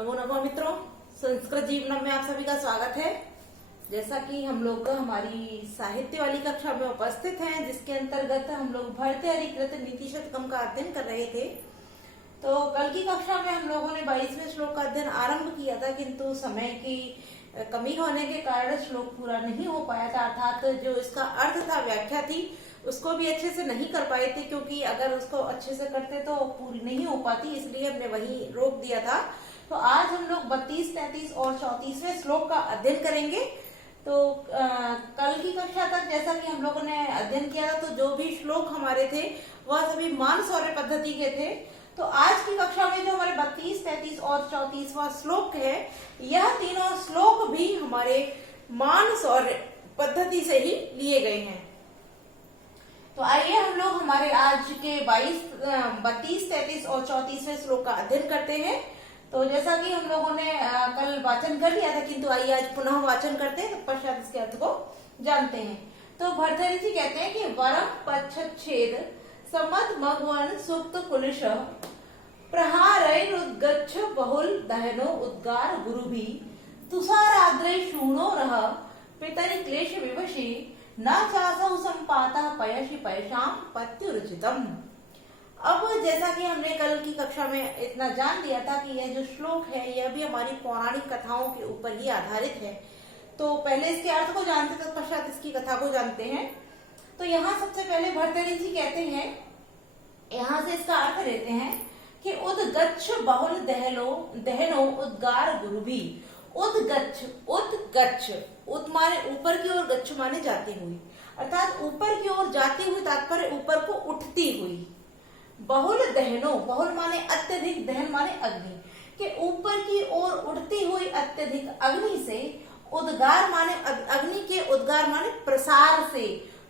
नमो नमः मित्रों, संस्कृत जीवनम में आप सभी का स्वागत है। जैसा कि हम लोग हमारी साहित्य वाली कक्षा में उपस्थित हैं, जिसके अंतर्गत हम लोग भर्तृहरिकृत नीति शतकम का अध्ययन कर रहे थे। तो कल की कक्षा में हम लोगों ने 22वें श्लोक का अध्ययन आरंभ किया था, किंतु समय की कमी होने के कारण श्लोक पूरा नहीं हो पाया था। अर्थात जो इसका अर्थ था, व्याख्या थी, उसको भी अच्छे से नहीं कर पाए थे, क्योंकि अगर उसको अच्छे से करते तो पूरी नहीं हो पाती, इसलिए हमने वही रोक दिया था। तो आज हम लोग 32, 33 और 34वें श्लोक का अध्ययन करेंगे। तो कल की कक्षा तक जैसा कि हम लोगों ने अध्ययन किया था, तो जो भी श्लोक हमारे थे वह सभी मान शौर्य पद्धति के थे। तो आज की कक्षा में जो हमारे 32, 33 और 34वां श्लोक है, यह तीनों श्लोक भी हमारे मान शौर्य पद्धति से ही लिए गए हैं। तो आइए हम लोग हमारे आज के 32, 33 और 34वें श्लोक का अध्ययन करते हैं। तो जैसा कि हम लोगों ने कल वाचन कर लिया था, किंतु आइए आज पुनः वाचन करते हैं, तत्पश्चात इसके अर्थ को जानते हैं। तो भर्तृहरि जी कहते हैं कि वरम पच्छेद समद मघवन सुप्त कुलिश प्रहारैरुद्गच्छ बहुल दहनो उद्गार गुरुभि तुषाराद्रै शूनो रह पितरि क्लेश विवशी न चासौ संपाता पयसि पयसाम पत्युरुचितम। अब जैसा कि हमने कल की कक्षा में इतना जान लिया था कि यह जो श्लोक है यह भी हमारी पौराणिक कथाओं के ऊपर ही आधारित है। तो पहले इसके अर्थ को जानते हैं, तत्पश्चात इसकी कथा को जानते हैं। तो यहाँ सबसे पहले भर्तृहरि जी कहते हैं, यहाँ से इसका अर्थ लेते हैं कि उद्गच्छ बहुल दहनो उद्गार गुरुभि। उद्गच्छ, उद्गच्छ, उद माने ऊपर की ओर, गच्छ माने जाती हुई, अर्थात ऊपर की ओर जाती हुई, तात्पर्य ऊपर को उठती हुई। बहुल दहनो, बहुल माने अत्यधिक, दहन माने अग्नि, के ऊपर की ओर उठती हुई अत्यधिक अग्नि से, उद्गार माने अग्नि के उद्गार माने प्रसार से,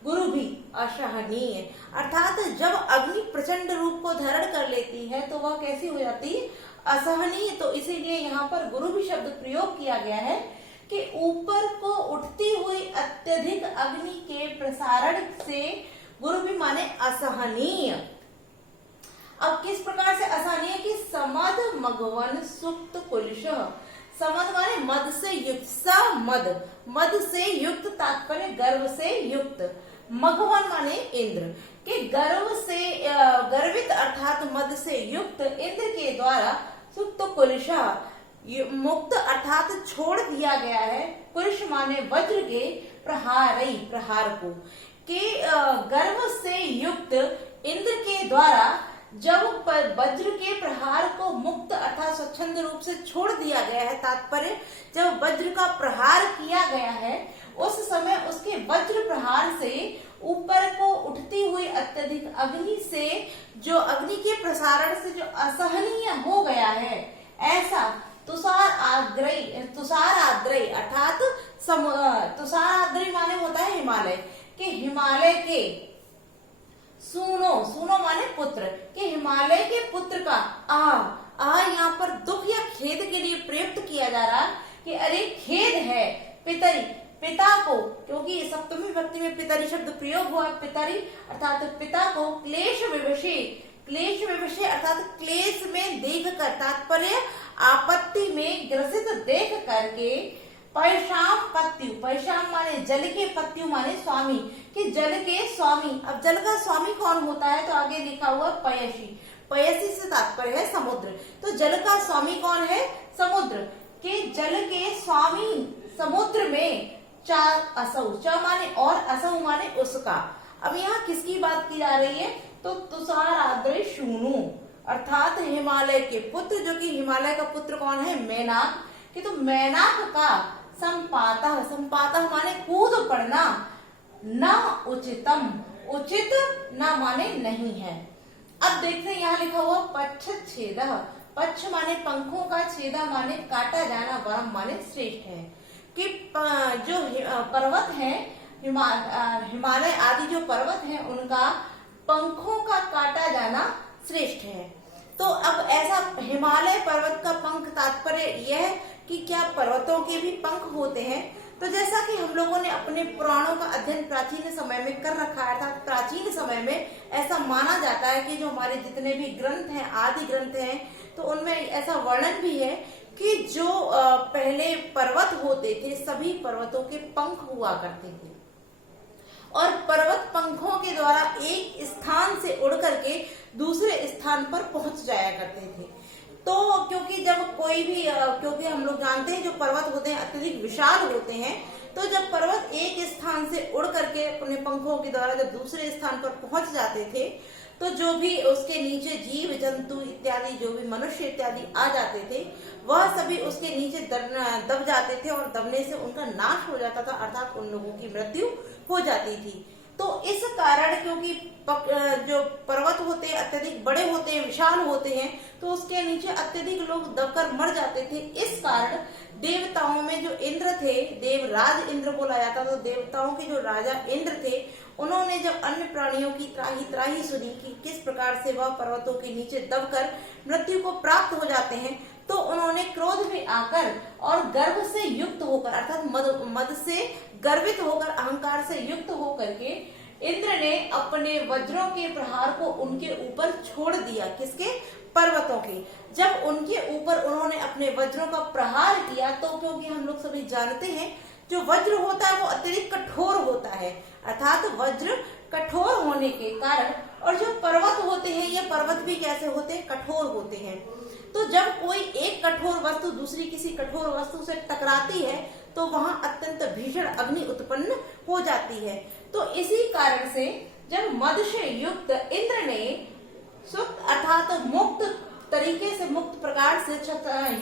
गुरु भी असहनीय, अर्थात जब अग्नि प्रचंड रूप को धारण कर लेती है तो वह कैसी हो जाती है, असहनीय। तो इसीलिए यहाँ पर गुरु भी शब्द प्रयोग किया गया है कि ऊपर को उठती हुई अत्यधिक अग्नि के प्रसारण से गुरु भी माने असहनीय। अब किस प्रकार से असहनीय कि समद मघवन सुप्त कुलिश, समद माने मद से युक्त, समद मद से युक्त, तात्पर्य गर्व से युक्त, मघवन माने इंद्र, के गर्व से गर्वित अर्थात मद से युक्त इंद्र के द्वारा सुप्त कुलिश मुक्त अर्थात छोड़ दिया गया है। कुलिश माने वज्र के प्रहारई, प्रहार को, के गर्व से युक्त इंद्र के द्वारा जब वज्र के प्रहार को मुक्त अर्थात स्वच्छंद रूप से छोड़ दिया गया है, तात्पर्य जब वज्र का प्रहार किया गया है उस समय उसके वज्र प्रहार से ऊपर को उठती हुई अत्यधिक अग्नि से, जो अग्नि के प्रसारण से जो असहनीय हो गया है, ऐसा तुषार आद्रई अर्थात तुषार आद्रई माने होता है हिमालय, के हिमालय के सूनो माने पुत्र, के हिमालय के पुत्र का यहाँ पर दुख या खेद के लिए प्रयुक्त किया जा रहा कि अरे खेद है पितरी, पिता को, क्योंकि सप्तमी विभक्ति में पितरी शब्द प्रयोग हुआ, पितरी अर्थात पिता को, क्लेश विवशे, क्लेश विवशे अर्थात क्लेश में देख कर, तात्पर्य आपत्ति में ग्रसित देख करके, पैशाम पत्यु, पैशाम माने जल के, पत्यु माने स्वामी, कि जल के स्वामी। अब जल का स्वामी कौन होता है, तो आगे लिखा हुआ पयसी, पयसी से तात्पर्य है समुद्र। तो जल का स्वामी कौन है, समुद्र, के जल के स्वामी समुद्र में चार असौ, च माने और, असौ माने उसका। अब यहाँ किसकी बात की जा रही है, तो तुषार आद्रई शूनु अर्थात हिमालय के पुत्र, जो कि हिमालय का पुत्र कौन है, मैनाक, कि तो मैनाक का संपातः, संपातः माने कूद पड़ना, न उचितम, उचित न माने नहीं है। अब देखते हैं यहाँ लिखा हुआ पच्छेद, पक्ष माने पंखों का, छेदा माने काटा जाना, वरम माने श्रेष्ठ है, कि जो पर्वत है, हिमालय आदि जो पर्वत है, उनका पंखों का काटा जाना श्रेष्ठ है। तो अब ऐसा हिमालय पर्वत का पंख, तात्पर्य यह कि क्या पर्वतों के भी पंख होते हैं। तो जैसा कि हम लोगों ने अपने पुराणों का अध्ययन प्राचीन समय में कर रखा है, अर्थात प्राचीन समय में ऐसा माना जाता है कि जो हमारे जितने भी ग्रंथ हैं, आदि ग्रंथ हैं, तो उनमें ऐसा वर्णन भी है कि जो पहले पर्वत होते थे, सभी पर्वतों के पंख हुआ करते थे और पर्वत पंखों के द्वारा एक स्थान से उड़ करके दूसरे स्थान पर पहुंच जाया करते थे। तो क्योंकि जब कोई भी क्योंकि हम लोग जानते हैं जो पर्वत होते हैं अत्यधिक विशाल होते हैं, तो जब पर्वत एक स्थान से उड़ करके अपने पंखों के द्वारा जब दूसरे स्थान पर पहुंच जाते थे, तो जो भी उसके नीचे जीव जंतु इत्यादि, जो भी मनुष्य इत्यादि आ जाते थे, वह सभी उसके नीचे दब जाते थे और दबने से उनका नाश हो जाता था, अर्थात उन लोगों की मृत्यु हो जाती थी। तो इस कारण, क्योंकि जो पर्वत होते हैं अत्यधिक बड़े होते हैं, विशाल होते हैं, तो उसके नीचे अत्यधिक लोग दबकर मर जाते थे। इस कारण देवताओं में जो इंद्र थे, देवराज इंद्र बोला जाता था, तो देवताओं के जो राजा इंद्र थे, उन्होंने जब अन्य प्राणियों की त्राही त्राही सुनी कि किस प्रकार से वह पर्वतों के नीचे दबकर मृत्यु को प्राप्त हो जाते हैं, तो उन्होंने क्रोध में आकर और गर्व से युक्त होकर, अर्थात मद से गर्वित होकर, अहंकार से युक्त होकर के इंद्र ने अपने वज्रों के प्रहार को उनके ऊपर छोड़ दिया। किसके? पर्वतों के। जब उनके ऊपर उन्होंने अपने वज्रों का प्रहार किया, तो क्योंकि हम लोग सभी जानते हैं जो वज्र होता है वो अत्यधिक कठोर होता है, अर्थात वज्र कठोर होने के कारण, और जो पर्वत होते हैं ये पर्वत भी कैसे होते हैं? कठोर होते हैं। तो जब कोई एक कठोर वस्तु दूसरी किसी कठोर वस्तु से टकराती है, तो वहां अत्यंत भीषण अग्नि उत्पन्न हो जाती है। तो इसी कारण से जब मद से युक्त इंद्र ने सुक्त अर्थात मुक्त तरीके से, मुक्त प्रकार से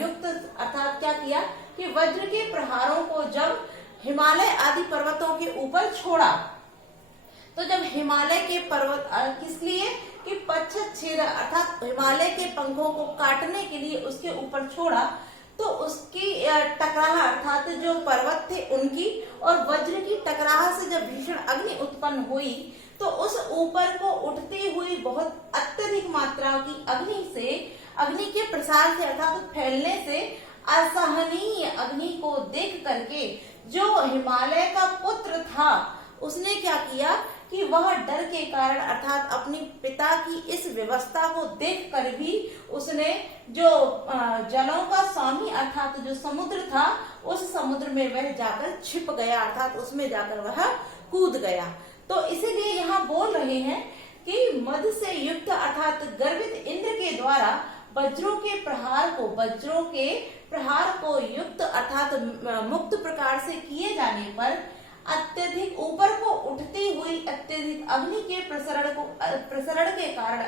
युक्त अर्थात क्या किया कि वज्र के प्रहारों को जब हिमालय आदि पर्वतों के ऊपर छोड़ा, तो जब हिमालय के पर्वत किस लिए कि पच्छेद अर्थात हिमालय के पंखों को काटने के लिए उसके ऊपर छोड़ा, तो उसकी टकराह अर्थात जो पर्वत थे उनकी और वज्र की टकराह से जब भीषण अग्नि उत्पन्न हुई, तो उस ऊपर को उठती हुई बहुत अत्यधिक मात्रा की अग्नि के प्रसार से अर्थात फैलने से असहनीय अग्नि को देख करके जो हिमालय का पुत्र था, उसने क्या किया कि वह डर के कारण अर्थात अपनी पिता की इस व्यवस्था को देखकर भी उसने जो जलों का स्वामी अर्थात जो समुद्र था, उस समुद्र में वह जाकर छिप गया, अर्थात उसमें जाकर वह कूद गया। तो इसीलिए यहाँ बोल रहे हैं कि मद से युक्त अर्थात गर्वित इंद्र के द्वारा वज्रों के प्रहार को युक्त अर्थात मुक्त प्रकार से किए जाने पर अत्यधिक ऊपर को उठती हुई अत्यधिक अग्नि के प्रसरण के कारण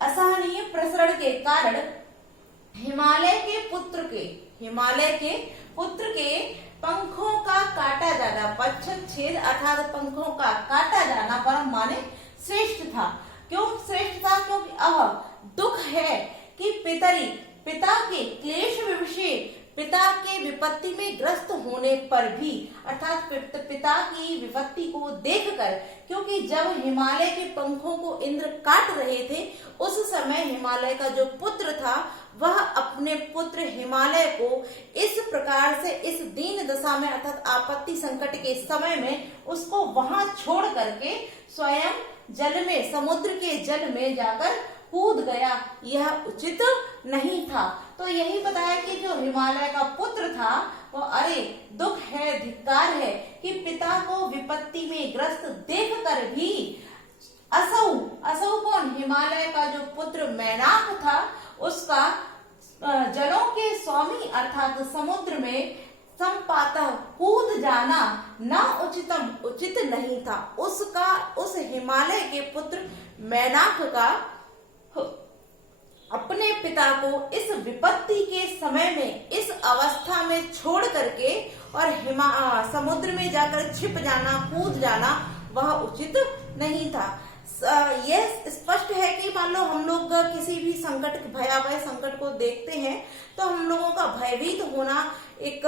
असहनीय प्रसरण के कारण हिमालय के पुत्र के पंखों का काटा जाना, पच्छेद अर्थात पंखों का काटा जाना परम माने श्रेष्ठ था। क्यों श्रेष्ठ था? क्योंकि दुख है कि पिता के क्लेश विवशे, पिता के विपत्ति में ग्रस्त होने पर भी अर्थात पिता की विपत्ति को देखकर, क्योंकि जब हिमालय के पंखों को इंद्र काट रहे थे, उस समय हिमालय का जो पुत्र था वह अपने पुत्र हिमालय को इस प्रकार से इस दीन दशा में अर्थात आपत्ति संकट के समय में उसको वहां छोड़ करके स्वयं जल में, समुद्र के जल में जाकर कूद गया। यह उचित नहीं था। तो यही बताया कि जो हिमालय का पुत्र था वो अरे दुख है, धिक्कार है कि पिता को विपत्ति में ग्रस्त देखकर भी असौ कौन? हिमालय का जो पुत्र मैनाक था, उसका जलों के स्वामी अर्थात समुद्र में संपातः कूद जाना न उचित नहीं था। उस हिमालय के पुत्र मैनाक का अपने पिता को इस विपत्ति के समय में इस अवस्था में छोड़ करके और समुद्र में जाकर छिप जाना, कूद जाना, वह उचित नहीं था। यह स्पष्ट है कि मान लो हम लोग किसी भी संकट, भयावह संकट को देखते हैं, तो हम लोगों का भयभीत होना एक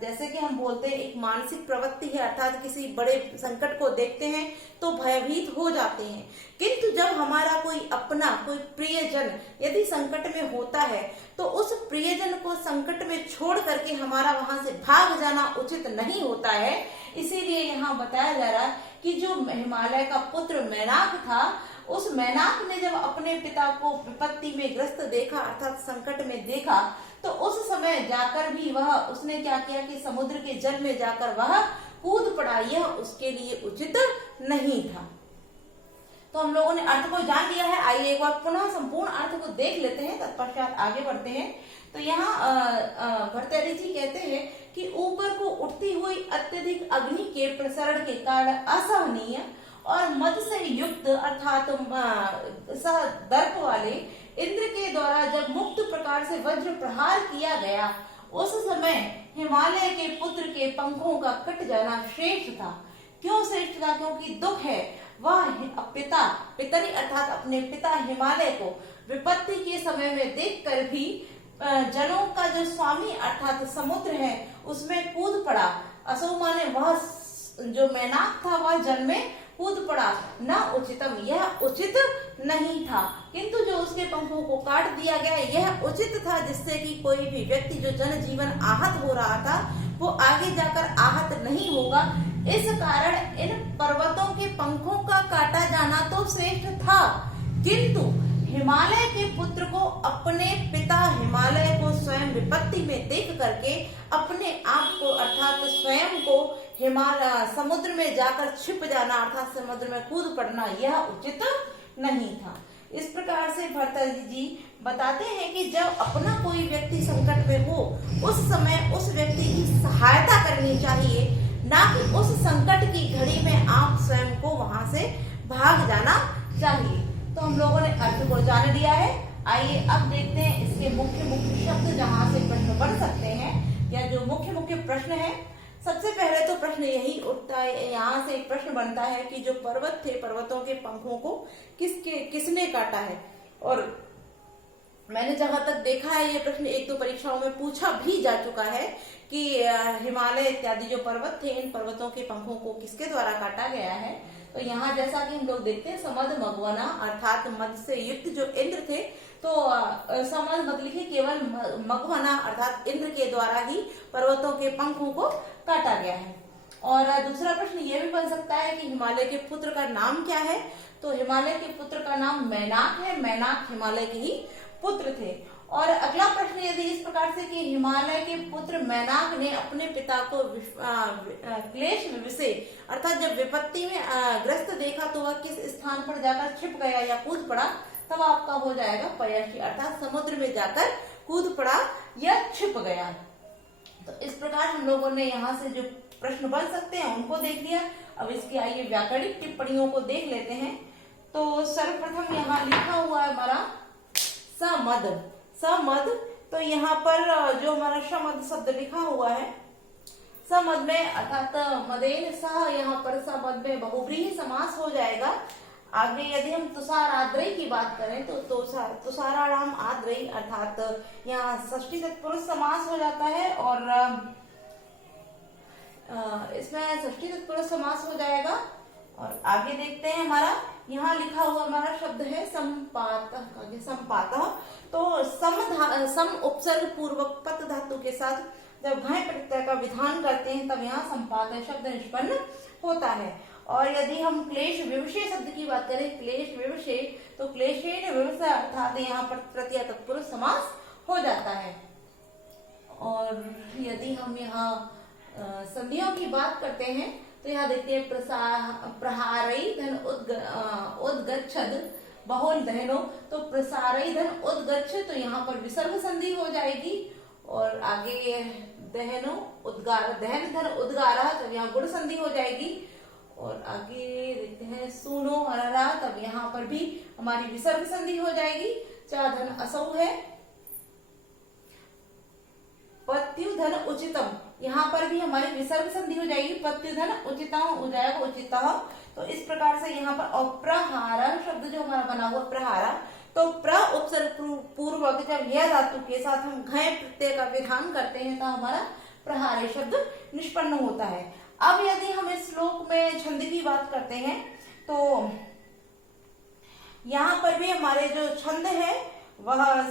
जैसे कि हम बोलते हैं एक मानसिक प्रवृत्ति है, अर्थात किसी बड़े संकट को देखते हैं तो भयभीत हो जाते हैं। किंतु जब हमारा कोई अपना, कोई प्रियजन यदि संकट में होता है, तो उस प्रियजन को संकट में छोड़ करके हमारा वहां से भाग जाना उचित नहीं होता है। इसीलिए यहाँ बताया जा रहा है कि जो हिमालय का पुत्र मैनाक था, उस मैनाक ने जब अपने पिता को विपत्ति में ग्रस्त देखा अर्थात संकट में देखा, तो उस समय जाकर भी वह उसने क्या किया कि समुद्र के जल में जाकर वह कूद पड़ा, यह उसके लिए उचित नहीं था। तो हम लोगों ने अर्थ को जान लिया है। आइए एक बार पुनः संपूर्ण अर्थ को देख लेते हैं, तत्पश्चात आगे बढ़ते हैं। तो यहाँ भर्तृहरि जी कहते हैं कि ऊपर को उठती हुई अत्यधिक अग्नि के प्रसरण के कारण असहनीय और मद से युक्त अर्थात सह दर्प वाले इंद्र के द्वारा जब मुक्त प्रकार से वज्र प्रहार किया गया, उस समय हिमालय के पुत्र के पंखों का कट जाना श्रेष्ठ था। क्यों श्रेष्ठ था? क्योंकि दुख है वह पितरी अर्थात अपने पिता हिमालय को विपत्ति के समय में देखकर भी जलों का जो स्वामी अर्थात समुद्र है उसमें कूद पड़ा। असौ माने वह जो मैनाक था वह जल में कूद पड़ा। न उचितम, यह उचित नहीं था, किंतु जो उसके पंखों को काट दिया गया यह उचित था, जिससे कि कोई भी व्यक्ति जो जनजीवन आहत हो रहा था वो आगे जाकर आहत नहीं होगा। इस कारण इन पर्वतों के पंखों का काटा जाना तो श्रेष्ठ था, किंतु हिमालय के पुत्र को अपने पिता हिमालय को स्वयं विपत्ति में देख करके अपने आप को अर्थात स्वयं को हिमालय समुद्र में जाकर छिप जाना अर्थात समुद्र में कूद पड़ना यह उचित नहीं था। इस प्रकार से भर्तृहरि जी बताते हैं कि जब अपना कोई व्यक्ति संकट में हो उस समय उस व्यक्ति की सहायता करनी चाहिए, ना कि उस संकट की घड़ी में आप स्वयं को वहां से भाग जाना चाहिए। तो हम लोगों ने अर्थ को जान लिया है। आइए अब देखते हैं इसके मुख्य मुख्य शब्द जहां से प्रश्न बन सकते हैं या जो मुख्य मुख्य प्रश्न है। सबसे पहले तो प्रश्न यही उठता है, यहाँ से एक प्रश्न बनता है कि जो पर्वत थे पर्वतों के पंखों को किसने काटा है। और मैंने जहां तक देखा है ये प्रश्न एक दो परीक्षाओं में पूछा भी जा चुका है कि हिमालय इत्यादि जो पर्वत थे इन पर्वतों के पंखों को किसके द्वारा काटा गया है। तो यहाँ जैसा कि हम लोग देखते हैं समद मघवना अर्थात मद से युक्त जो इंद्र थे, तो समद मत लिखे केवल मघवना अर्थात इंद्र के द्वारा ही पर्वतों के पंखों को काटा गया है। और दूसरा प्रश्न ये भी बन सकता है कि हिमालय के पुत्र का नाम क्या है। तो हिमालय के पुत्र का नाम मैनाक है, मैनाक हिमालय के ही पुत्र थे। और अगला प्रश्न यदि इस प्रकार से कि हिमालय के पुत्र मैनाक ने अपने पिता को क्लेश विषे अर्थात जब विपत्ति में ग्रस्त देखा तो वह किस स्थान पर जाकर छिप गया या कूद पड़ा, तब आपका हो जाएगा पयशी अर्थात समुद्र में जाकर कूद पड़ा या छिप गया। तो इस प्रकार हम लोगों ने यहाँ से जो प्रश्न बन सकते हैं उनको देख लिया। अब इसकी आइए व्याकरणिक टिप्पणियों को देख लेते हैं। तो सर्वप्रथम यहाँ लिखा हुआ है हमारा समद। तो यहाँ पर जो हमारा समद शब्द लिखा हुआ है समद में अर्थात मदेन सह, यहाँ पर समद में बहुव्रीहि समास हो जाएगा। आगे यदि हम तुषार आद्रई की बात करें तो तुषाराणाम आद्रई अर्थात यहाँ षष्ठी तत्पुरुष समास हो जाता है और इसमें षष्ठी तत्पुरुष समास हो जाएगा। और आगे देखते हैं हमारा यहाँ लिखा हुआ हमारा शब्द है संपातः। तो सम उपसर्ग पूर्वक पत धातु के साथ जब घय प्रत्यय का विधान करते हैं तब यहाँ संपातः शब्द निष्पन्न होता है। और यदि हम क्लेश विवशे शब्द की बात करें क्लेश विवशे तो क्लेशेन विवश अर्थात यहाँ पर तृतीया तत्पुरुष समास हो जाता है। और यदि हम यहाँ संधियों की बात करते हैं तो यहाँ देखते हैं प्रहारई धन उद्गच्छद बहुल दहनो, तो प्रसारई धन उद्गच्छ तो यहाँ पर विसर्ग संधि हो जाएगी। और आगे दहनो उद्गार दहन धन उद्गारा तब यहाँ गुण संधि हो जाएगी। और आगे देखते हैं सुनो अररा तब यहाँ पर भी हमारी विसर्ग संधि हो जाएगी। चा धन असौ है पत्यु धन उचितम, यहाँ पर भी हमारी विसर्ग संधि हो जाएगी। पत्यु धन उचितम हो जाएगा उचितः। तो इस प्रकार से यहाँ पर अप्रहारा शब्द जो हमारा बना हुआ प्रहारा, तो प्र उपसर्ग पूर्वक जब यह धातु के साथ हम घय प्रत्यय का विधान करते हैं तो हमारा प्रहारे शब्द निष्पन्न होता है। अब यदि हम इस श्लोक में छंद की बात करते हैं तो यहाँ पर भी हमारे जो छंद है वह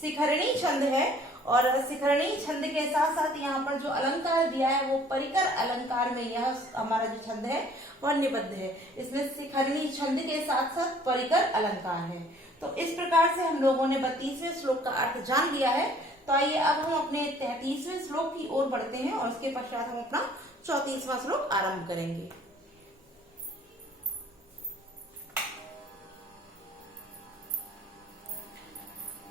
शिखरणी छंद है और शिखरणी छंद के साथ साथ यहाँ पर जो अलंकार दिया है वो परिकर अलंकार में यह हमारा जो छंद है वह निबद्ध है। इसमें शिखरणी छंद के साथ साथ परिकर अलंकार है। तो इस प्रकार से हम लोगों ने 32वें श्लोक का अर्थ जान लिया है। तो आइए अब हम अपने 33वें श्लोक की ओर बढ़ते हैं और उसके पश्चात हम अपना 34वां श्लोक आरंभ करेंगे।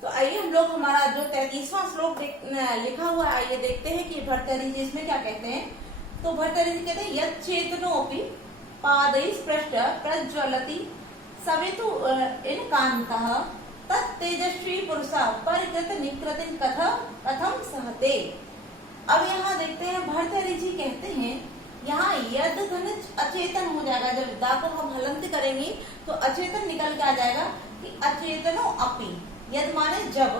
तो आइए हम लोग हमारा जो 33वां श्लोक लिखा हुआ है, आइए देखते हैं कि भर्तृहरि जी इसमें क्या कहते हैं। तो भर्तृहरि जी कहते हैं यत् चेतनोऽपि पादैः स्पृष्ट प्रज्वलति सवितु इनकान्तः तत् तेजस्वी पुरुषः परिकृत निकृतिं कथम सहते। अब यहाँ देखते हैं भर्तृहरि जी कहते हैं यहाँ यद धन अचेतन हो जाएगा। जब दा को हम हलंत करेंगे तो अचेतन निकल के आ जाएगा कि अचेतनो अपि, यद माने जब,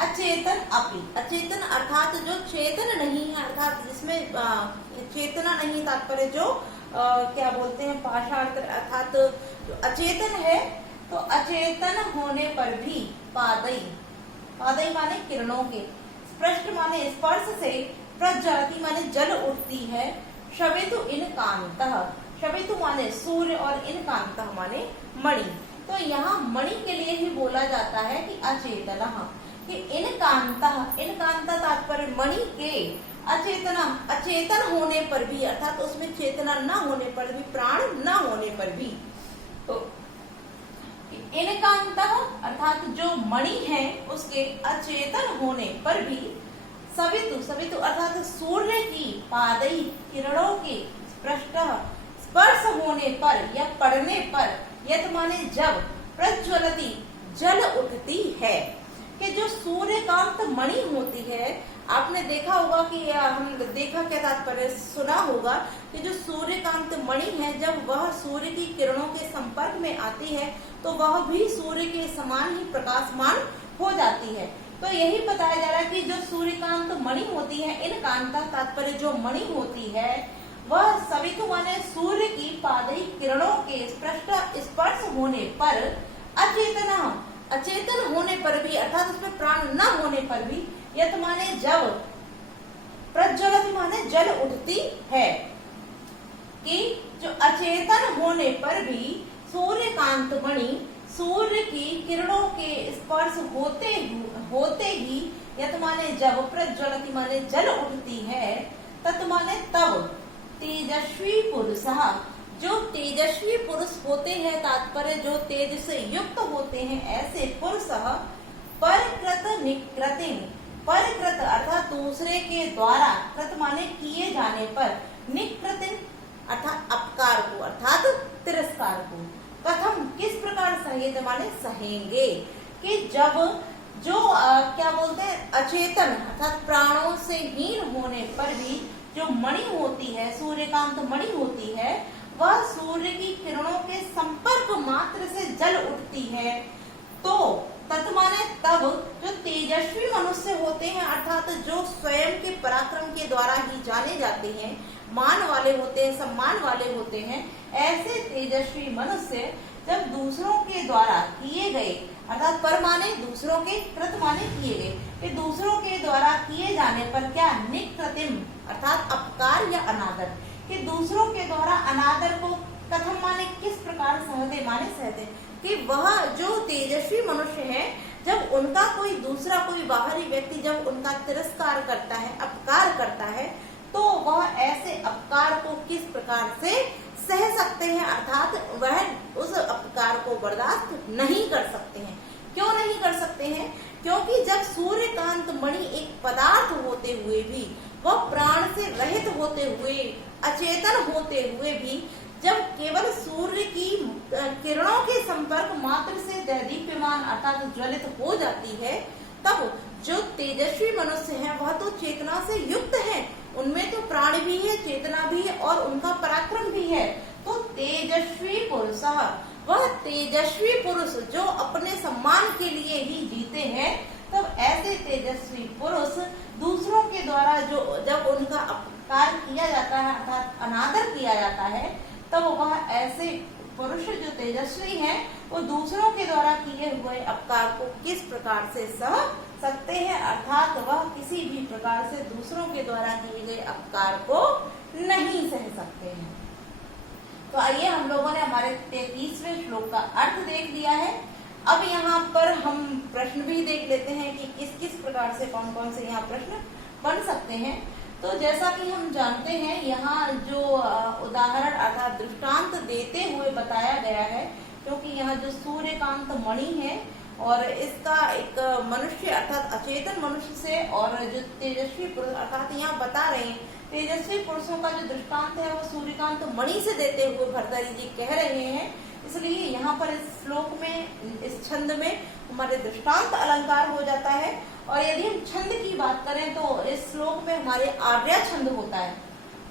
अचेतन अपि, अचेतन अर्थात जो चेतन नहीं है, अर्थात जिसमें चेतना नहीं, तात्पर्य जो क्या बोलते हैं पाषाण, अर्थात जो अचेतन है। तो अचेतन होने पर भी पादई, पादई माने किरणों के, स्पृष्ट माने स्पर्श से, प्रज्वलति माने जल उठती है, शवेतु इनकान्तः, शवेतु माने सूर्य और इनकान्तः माने मणि। तो यहाँ मणि के लिए ही बोला जाता है कि अचेतनः, कि इनकान्तः, इनकान्तः तात्पर्य मणि के अचेतना, अचेतन होने पर भी, अर्थात उसमें चेतना न होने पर भी, प्राण न होने पर भी। तो इनकान्तः अर्थात जो मणि है उसके अचेतन होने पर भी, सवितु, सवितु अर्थात सूर्य की, पादई किरणों के, स्पृष्ट स्पर्श होने पर या पड़ने पर, यत माने जब, प्रज्वलति जल उठती है, कि जो सूर्यकांत मणि होती है। आपने देखा होगा कि हम देखा क्या तात्पर्य, सुना होगा कि जो सूर्यकांत मणि है जब वह सूर्य की किरणों के संपर्क में आती है तो वह भी सूर्य के समान ही प्रकाशमान हो जाती है। तो यही बताया जा रहा है कि जो सूर्यकांत मणि होती है, इनकांता तात्पर्य जो मणि होती है वह सवितु माने सूर्य की पादई किरणों के स्पर्श होने पर, अचेतना, अचेतन होने पर भी, अर्थात उसमें प्राण न होने पर भी, यत माने जब, प्रज्वलति माने जल उठती है, कि जो अचेतन होने पर भी सूर्यकांत मणि सूर्य की किरणों के स्पर्श होते ही, यत माने जब, प्रज्वलति माने जल उठती है, तत् माने तब, तेजस्वी पुरुषः, जो तेजस्वी पुरुष होते हैं, तात्पर्य जो तेज से युक्त होते हैं, ऐसे पुरुष परिकृत निकृतिं, परिकृत अर्थात दूसरे के द्वारा, कृत माने किए जाने पर, निकृतिं अर्थात अपकार को, अर्थात तिरस्कार को, कथम किस प्रकार सहेत माने सहेंगे, कि जब जो क्या बोलते हैं अचेतन अर्थात प्राणों से हीन होने पर भी जो मणि होती है, सूर्यकांत मणि होती है, वह सूर्य की किरणों के संपर्क मात्र से जल उठती है। तो तत्माने तब जो तेजस्वी मनुष्य होते हैं, अर्थात जो स्वयं के पराक्रम के द्वारा ही जाने जाते हैं, मान वाले होते हैं, सम्मान वाले होते हैं, ऐसे तेजस्वी मनुष्य जब दूसरों के द्वारा किए गए, अर्थात पर माने दूसरों के, कृत माने किए गए, कि दूसरों के द्वारा किए जाने पर क्या, निकृतिम अर्थात अपकार या अनादर, कि दूसरों के द्वारा अनादर को कथम माने किस प्रकार सहते माने सहते, कि वह जो तेजस्वी मनुष्य है जब उनका कोई दूसरा कोई बाहरी व्यक्ति जब उनका तिरस्कार करता है, अपकार करता है, तो वह ऐसे अपकार को किस प्रकार से सह सकते हैं, अर्थात वह उस अपकार को बर्दाश्त नहीं कर सकते हैं। क्यों नहीं कर सकते हैं? क्योंकि जब सूर्यकांत मणि एक पदार्थ होते हुए भी, वह प्राण से रहित होते हुए, अचेतन होते हुए भी, जब केवल सूर्य की किरणों के संपर्क मात्र से दैदीप्यमान अर्थात ज्वलित हो जाती है, तब जो तेजस्वी मनुष्य है वह तो चेतना से युक्त है, उनमें तो प्राण भी है, चेतना भी है और उनका पराक्रम भी है। तो तेजस्वी पुरुष, वह तेजस्वी पुरुष जो अपने सम्मान के लिए ही जीते हैं, तब ऐसे तेजस्वी पुरुष दूसरों के द्वारा जो जब उनका अपकार किया जाता है अर्थात अनादर किया जाता है, तब वह ऐसे पुरुष जो तेजस्वी हैं वो दूसरों के द्वारा किए हुए अपकार को किस प्रकार से सह सकते हैं, अर्थात वह किसी भी प्रकार से दूसरों के द्वारा किए गए अपकार को नहीं सह सकते हैं। तो आइए हम लोगों ने हमारे 33वें श्लोक का अर्थ देख लिया है। अब यहाँ पर हम प्रश्न भी देख लेते हैं कि किस किस प्रकार से कौन कौन से यहाँ प्रश्न बन सकते हैं। तो जैसा कि हम जानते हैं, यहाँ जो उदाहरण अर्थात दृष्टांत देते हुए बताया गया है, क्योंकि यहाँ जो सूर्यकांत मणि है और इसका एक मनुष्य अर्थात अचेतन मनुष्य से और जो तेजस्वी पुरुष अर्थात यहाँ बता रहे हैं तेजस्वी पुरुषों का जो दृष्टांत है वो सूर्यकांत मणि से देते हुए भर्तृहरि जी कह रहे हैं। इसलिए यहाँ पर इस श्लोक में, इस छंद में हमारे दृष्टांत अलंकार हो जाता है। और यदि हम छंद की बात करें तो इस श्लोक में हमारे आर्या छंद होता है।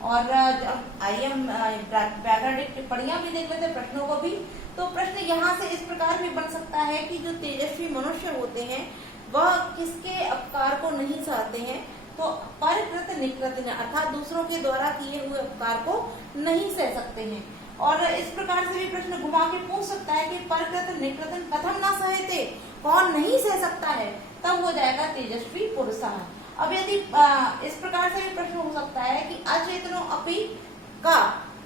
और आइए हम व्याकरणिक टिप्पणियां भी देख लेते हैं, प्रश्नों को भी। तो प्रश्न यहाँ से इस प्रकार भी बन सकता है कि जो तेजस्वी मनुष्य होते हैं वह किसके अपकार को नहीं चाहते हैं, तो परकृत निकृत अर्थात दूसरों के द्वारा किए हुए उपकार को नहीं सह सकते हैं। और इस प्रकार से भी प्रश्न घुमा के पूछ सकता है कि परकृत निकृत कथम ना सहते, कौन नहीं सह सकता है, तब हो जाएगा तेजस्वी पुरुषः। अब यदि इस प्रकार से भी प्रश्न हो सकता है कि अचेतनो अपि का,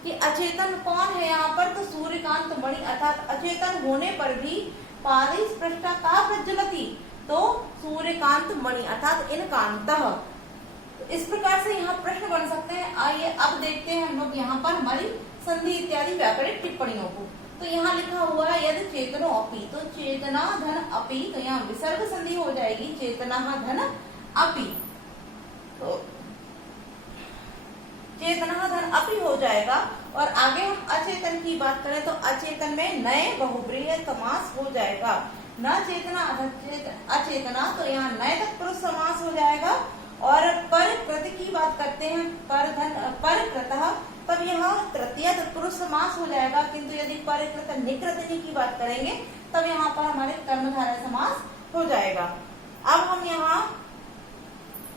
कि अचेतन कौन है यहाँ पर, तो सूर्यकांत मणि अर्थात अचेतन होने पर भी पादि स्पृष्टा का प्रज्वलति, तो सूर्यकांत मणि अर्थात इनकांतः। इस प्रकार से यहाँ प्रश्न बन सकते हैं। आइए अब देखते हैं हम लोग यहाँ पर हमारी संधि इत्यादि व्याकरणिक टिप्पणियों को। तो यहाँ लिखा हुआ है यदि चेतनो अपि, तो चेतना धन अपि, तो यहाँ विसर्ग संधि हो जाएगी चेतना धन अपि, तो चेतना धन अपि हो जाएगा। और आगे हम अचेतन की बात करें तो अचेतन में नए बहुब्रीहि समास हो जाएगा, न चेतना अचेतना, तो यहाँ नए तत्पुरुष समास हो जाएगा। और परकृत की बात करते हैं, परकृतः, तब यहाँ तृतीय तत्पुरुष समास हो जाएगा। किंतु यदि परकृत निकृतनी की बात करेंगे तब यहाँ पर हमारे कर्मधारय समास हो जाएगा। अब हम यहाँ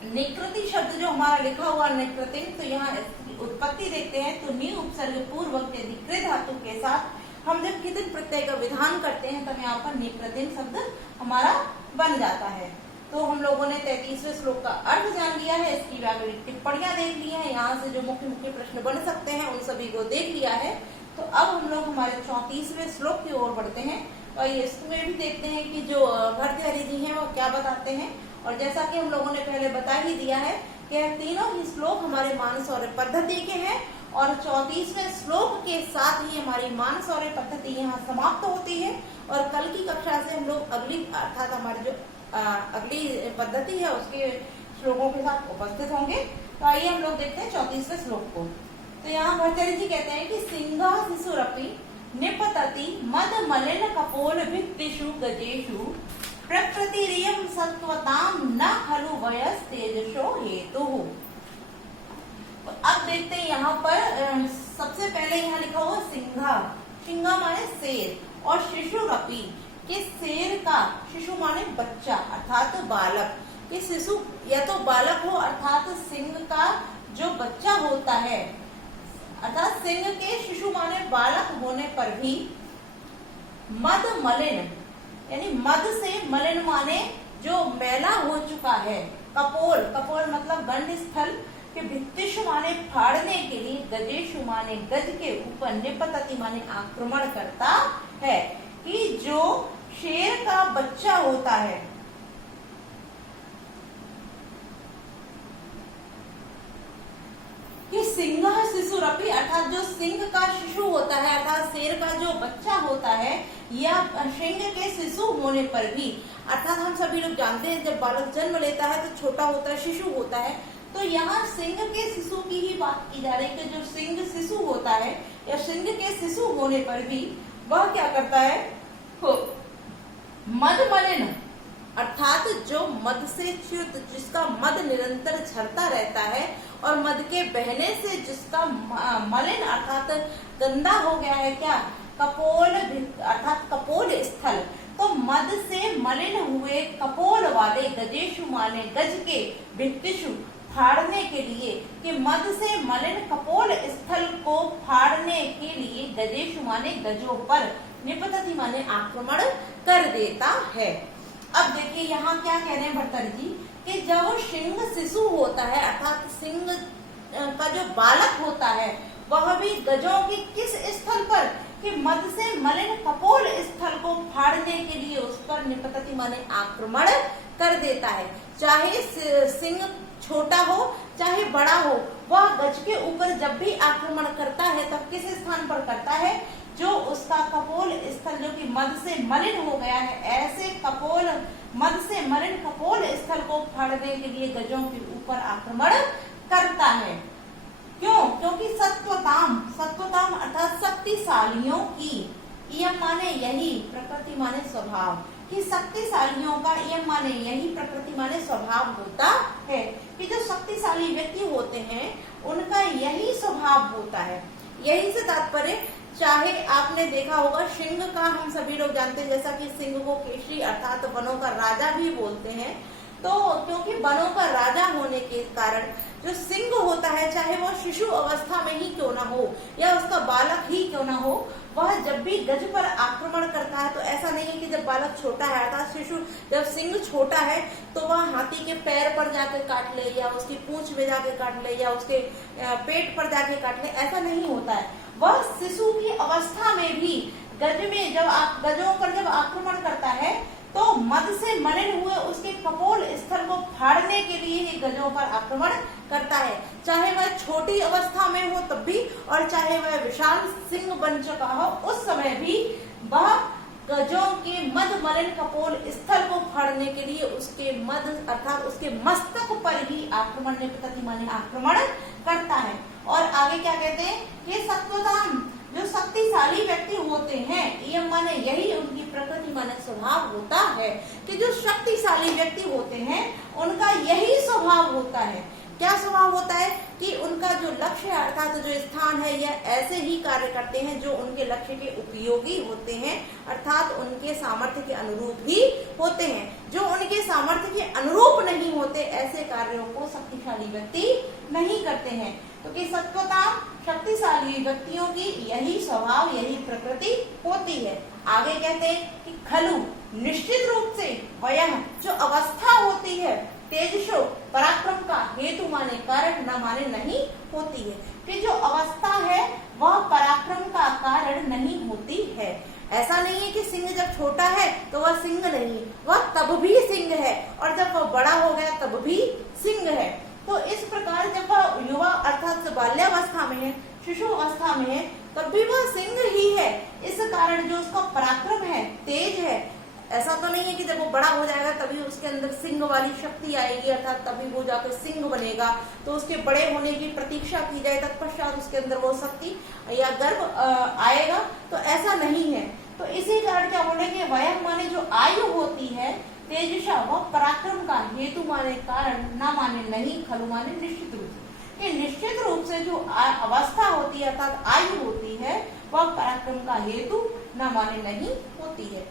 निकृति शब्द जो हमारा लिखा हुआ निकृति, तो यहाँ उत्पत्ति देखते हैं। तो नि उपसर्ग पूर्वक यदि कृ धातु के साथ हम जब कितन प्रत्यय का विधान करते हैं तब यहाँ पर निकृतिन शब्द हमारा बन जाता है। तो हम लोगों ने 33वें श्लोक का अर्थ जान लिया है, इसकी व्याकरणिक टिप्पणियां देख ली हैं, यहाँ से जो मुख्य मुख्य प्रश्न बन सकते हैं उन सभी को देख लिया है। तो अब हम लोग हमारे 34वें श्लोक की ओर बढ़ते हैं और इसमें भी देखते हैं कि जो भर्तृहरि जी हैं वो क्या बताते हैं। और जैसा कि हम लोगों ने पहले बता ही दिया है कि तीनों ही श्लोक हमारे मानसौर्य पद्धति के हैं और 34वें श्लोक के साथ ही हमारी मानसौर्य पद्धति यहाँ समाप्त होती है। और कल की कक्षा से हम लोग अगली अर्थात हमारी जो अगली पद्धति है उसके श्लोकों के साथ उपस्थित होंगे। तो आइए हम लोग देखते हैं 34वें श्लोक को। तो यहाँ भर्तृहरि जी कहते हैं कि सिंह शिशुरपि निपतति मद मलिन कपोल भित्तिषु गजेषु प्रकृतिरियं सत्वतां न खलु वयस तेजसो हेतुः। तो अब देखते हैं यहाँ पर सबसे पहले यहाँ लिखा हुआ सिंहा, सिंहा माने शेर, और शिशुरपि कि शेर का, शिशु माने बच्चा अर्थात बालक, कि शिशु या तो बालक हो अर्थात सिंह का जो बच्चा होता है, अर्थात सिंह के शिशु माने बालक होने पर भी मद मलिन यानी मद से मलिन माने जो मैला हो चुका है, कपोल, कपोल मतलब गंड स्थल के भित्तिषु माने फाड़ने के लिए, गजेषु माने गज के ऊपर, निपतति माने आक्रमण करता है, कि जो शेर का बच्चा होता है कि सिंह शिशुरपि अर्थात जो सिंह का शिशु होता है अर्थात शेर का जो बच्चा होता है या सिंह के शिशु होने पर भी, अर्थात हम सभी लोग जानते हैं जब बालक जन्म लेता है तो छोटा होता है, शिशु होता है। तो यहाँ सिंह के शिशु की ही बात की जा रही है कि जो सिंह शिशु होता है या सिंह के शिशु होने पर भी वह क्या करता है, मद मलिन अर्थात जो मद से च्युत, जिसका मद निरंतर झरता रहता है और मद के बहने से जिसका मलिन अर्थात गंदा हो गया है, क्या, कपोल अर्थात कपोल स्थल, तो मद से मलिन हुए कपोल वाले, गजेषु माने गज के, भित्तिषु फाड़ने के लिए, कि मद से मलिन कपोल स्थल को फाड़ने के लिए गजेषु माने गजों पर, निपतति माने आक्रमण कर देता है। अब देखिए यहाँ क्या कह रहे हैं भर्तृहरि जी, कि जब सिंह शिशु होता है अर्थात सिंह का जो बालक होता है वह भी गजों की किस स्थल पर, कि मद से मलिन कपोल स्थल को फाड़ने के लिए उस पर निपतति माने आक्रमण कर देता है। चाहे सिंह छोटा हो चाहे बड़ा हो, वह गज के ऊपर जब भी आक्रमण करता है तब किस स्थान पर करता है, जो उसका कपोल स्थल जो कि मद से मलिन हो गया है, ऐसे कपोल मद से मलिन कपोल स्थल को फाड़ने के लिए गजों के ऊपर आक्रमण करता है। क्यों? क्योंकि सत्वताम अर्थात शक्तिशालियों की, इयम माने यही, प्रकृति माने स्वभाव, कि शक्तिशालियों का इयम माने यही, प्रकृति माने स्वभाव होता है, कि जो शक्तिशाली व्यक्ति होते हैं उनका यही स्वभाव होता है। यही से तात्पर्य, चाहे आपने देखा होगा सिंह का हम सभी लोग जानते हैं, जैसा कि सिंह को केसरी अर्थात वनों का राजा भी बोलते हैं, तो क्योंकि वनों का राजा होने के कारण जो सिंह होता है, चाहे वो शिशु अवस्था में ही क्यों ना हो या उसका बालक ही क्यों ना हो, वह जब भी गज पर आक्रमण करता है तो ऐसा नहीं है कि जब बालक छोटा है अर्थात शिशु, जब सिंह छोटा है तो वह हाथी के पैर पर जाके काट ले या उसकी पूंछ में जाके काट ले या उसके पेट पर जाके काट ले, ऐसा नहीं होता है। वह शिशु की अवस्था में भी गज में गजों पर जब आक्रमण करता है तो मद से मलिन हुए उसके कपोल स्थल को फाड़ने के लिए ही गजों पर आक्रमण करता है, चाहे वह छोटी अवस्था में हो तब भी और चाहे वह विशाल सिंह बन चुका हो उस समय भी वह गजों के मद मलिन कपोल स्थल को फाड़ने के लिए उसके मद अर्थात उसके मस्तक पर ही आक्रमण निपतति माने आक्रमण करता है। और आगे क्या कहते हैं कि सत्वताम, जो शक्तिशाली व्यक्ति होते हैं, ये माने यही उनकी प्रकृति माने स्वभाव होता है, कि जो शक्तिशाली व्यक्ति होते हैं उनका यही स्वभाव होता है। क्या स्वभाव होता है कि उनका जो लक्ष्य है अर्थात जो स्थान है यह ऐसे ही कार्य करते हैं जो उनके लक्ष्य के उपयोगी होते हैं अर्थात उनके सामर्थ्य के अनुरूप ही होते हैं। जो उनके सामर्थ्य के अनुरूप नहीं होते ऐसे कार्यों को शक्तिशाली व्यक्ति नहीं करते हैं। तो कि सत्वता शक्तिशाली व्यक्तियों की यही स्वभाव यही प्रकृति होती है। आगे कहते हैं कि खलु निश्चित रूप से वयः जो अवस्था होती है तेजसो पराक्रम का हेतु माने कारण न माने नहीं होती है, कि जो अवस्था है वह पराक्रम का कारण नहीं होती है। ऐसा नहीं है कि सिंह जब छोटा है तो वह सिंह नहीं, वह तब भी सिंह है और जब वह बड़ा हो गया तब भी सिंह है। तो इस प्रकार जब वह युवा अर्थात बाल्यावस्था में है शिशु अवस्था में है तब भी वह सिंह ही है। इस कारण जो उसका पराक्रम है तेज है, ऐसा तो नहीं है कि जब वो बड़ा हो जाएगा तभी उसके अंदर सिंह वाली शक्ति आएगी अर्थात तभी वो जाकर सिंह बनेगा, तो उसके बड़े होने की प्रतीक्षा की जाए तत्पश्चात उसके अंदर वो शक्ति या गर्व आएगा, तो ऐसा नहीं है। तो इसी कारण क्या बोलेंगे वयः माने जो आयु होती है तेजसा वह पराक्रम का हेतु माने कारण न माने नहीं, खलु माने निश्चित रूप से, कि निश्चित रूप से जो अवस्था होती है अर्थात आयु होती है वह पराक्रम का हेतु न माने नहीं होती है।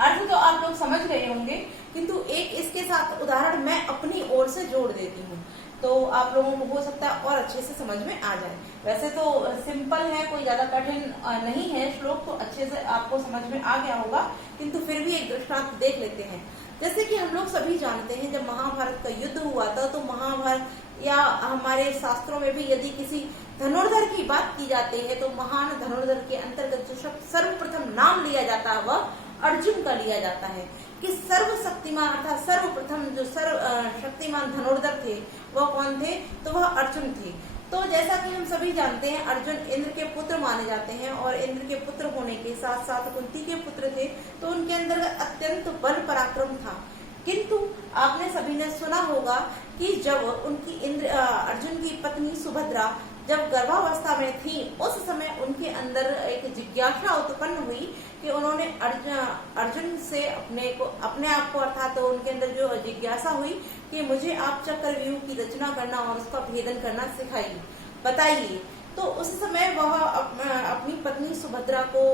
अर्थ तो आप लोग समझ गए होंगे, किंतु एक इसके साथ उदाहरण मैं अपनी ओर से जोड़ देती हूँ तो आप लोगों को हो सकता है और अच्छे से समझ में आ जाए। वैसे तो सिंपल है, कोई ज्यादा कठिन नहीं है श्लोक, तो अच्छे से आपको समझ में आ गया होगा, किंतु फिर भी एक दृष्टांत देख लेते हैं। जैसे कि हम लोग सभी जानते हैं जब महाभारत का युद्ध हुआ था तो महाभारत या हमारे शास्त्रों में भी यदि किसी धनुर्धर की बात की जाती है तो महान धनुर्धर के अंतर्गत जो सर्वप्रथम नाम लिया जाता है वह अर्जुन का लिया जाता है, कि सर्वशक्तिमान अर्थात सर्वप्रथम जो शक्तिमान धनुर्धर थे वह कौन थे, तो वह अर्जुन थे। तो जैसा कि हम सभी जानते हैं अर्जुन इंद्र के पुत्र माने जाते हैं और इंद्र के पुत्र होने के साथ साथ कुंती के पुत्र थे, तो उनके अंदर अत्यंत बल पराक्रम था। किंतु आपने सभी ने सुना होगा कि जब उनकी अर्जुन की पत्नी सुभद्रा जब गर्भावस्था में थी उस समय उनके अंदर एक जिज्ञासा उत्पन्न हुई कि उन्होंने अर्जुन से अपने आप को अर्थात तो उनके अंदर जो जिज्ञासा हुई कि मुझे आप चक्रव्यूह की रचना करना और उसका भेदन करना सिखाइए, बताइए। तो उस समय वह अपनी पत्नी सुभद्रा को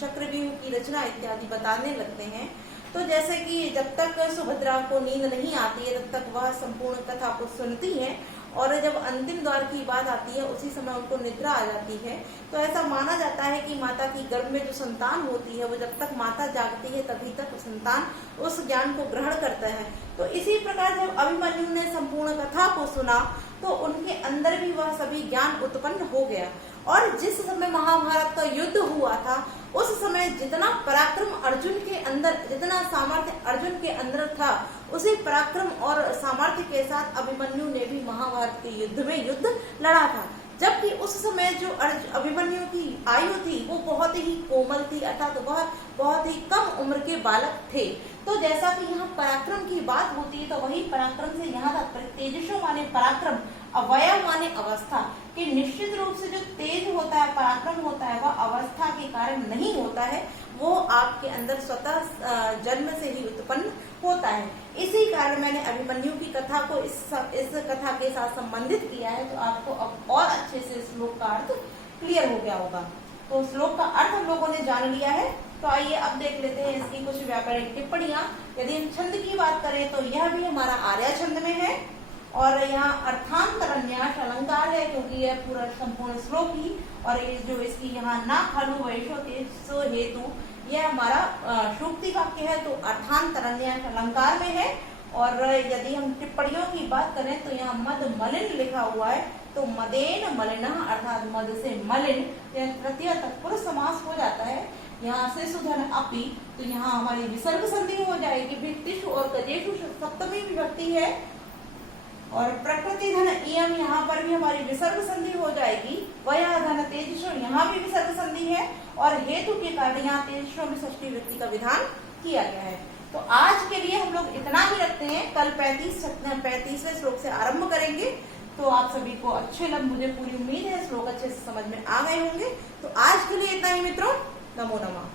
चक्रव्यूह की रचना इत्यादि बताने लगते हैं। तो जैसे कि जब तक सुभद्रा को नींद नहीं आती है तब तक वह संपूर्ण कथा को सुनती है, और जब अंतिम द्वार की बात आती है उसी समय उनको निद्रा आ जाती है। तो ऐसा माना जाता है कि माता की गर्भ में जो संतान होती है वो जब तक माता जागती है तभी तक संतान उस ज्ञान को ग्रहण करता है। तो इसी प्रकार जब अभिमन्यु ने संपूर्ण कथा को सुना तो उनके अंदर भी वह सभी ज्ञान उत्पन्न हो गया। और जिस समय महाभारत का युद्ध हुआ था उस समय जितना पराक्रम अर्जुन के अंदर, जितना सामर्थ्य अर्जुन के अंदर था, उसी पराक्रम और सामर्थ्य के साथ अभिमन्यु ने भी महाभारत के युद्ध में युद्ध लड़ा था। जबकि उस समय जो अभिमन्यु की आयु थी वो बहुत ही कोमल थी, अर्थात वह बहुत ही कम उम्र के बालक थे। तो जैसा कि यहाँ पराक्रम की बात होती है तो वही पराक्रम से यहाँ तक तेजस्व माने पराक्रम, अवयव माने अवस्था, कि निश्चित रूप से जो तेज होता है, पराक्रम होता है, वह अवस्था के कारण नहीं होता है, वो आपके अंदर स्वतः जन्म से ही उत्पन्न होता है। इसी कारण मैंने अभिमन्यु की कथा को इस कथा के साथ संबंधित किया है। तो आपको अब और अच्छे से श्लोक का अर्थ क्लियर हो गया होगा। तो श्लोक का अर्थ हम लोगों ने जान लिया है। तो आइए अब देख लेते हैं इसकी कुछ व्याकरणिक टिप्पणियां। यदि हम छंद की बात करें तो यह भी हमारा आर्या छंद में है, और यहाँ अर्थांतरन्यास अलंकार है क्योंकि यह पूरा संपूर्ण श्लोक ही, और ये जो इसकी यहाँ ना खलु वैशो हेतु यह हमारा श्रुति वाक्य है, तो अर्थांतरन्यास अलंकार में है। और यदि हम टिप्पणियों की बात करें तो यहाँ मद मलिन लिखा हुआ है, तो मदेन मलिन अर्थात मद से मलिन, तृतीय तत्पुरुष समास हो जाता है। यहाँ से सुधन अपि, तो यहाँ हमारी विसर्ग संधि हो जाएगी। भित्तिषु और गजेषु सप्तमी विभक्ति है, और प्रकृति धन इयम यहाँ पर भी हमारी विसर्ग संधि हो जाएगी। वया धन तेजस्व यहाँ भी विसर्ग संधि है, और हेतु के कारण यहाँ तेजस्व में षष्ठी विभक्ति का विधान किया गया है। तो आज के लिए हम लोग इतना ही रखते हैं। कल 35वें श्लोक से आरंभ करेंगे। तो आप सभी को अच्छे लग, मुझे पूरी उम्मीद है श्लोक अच्छे से समझ में आ गए होंगे। तो आज के लिए इतना ही मित्रों। नमो नमः।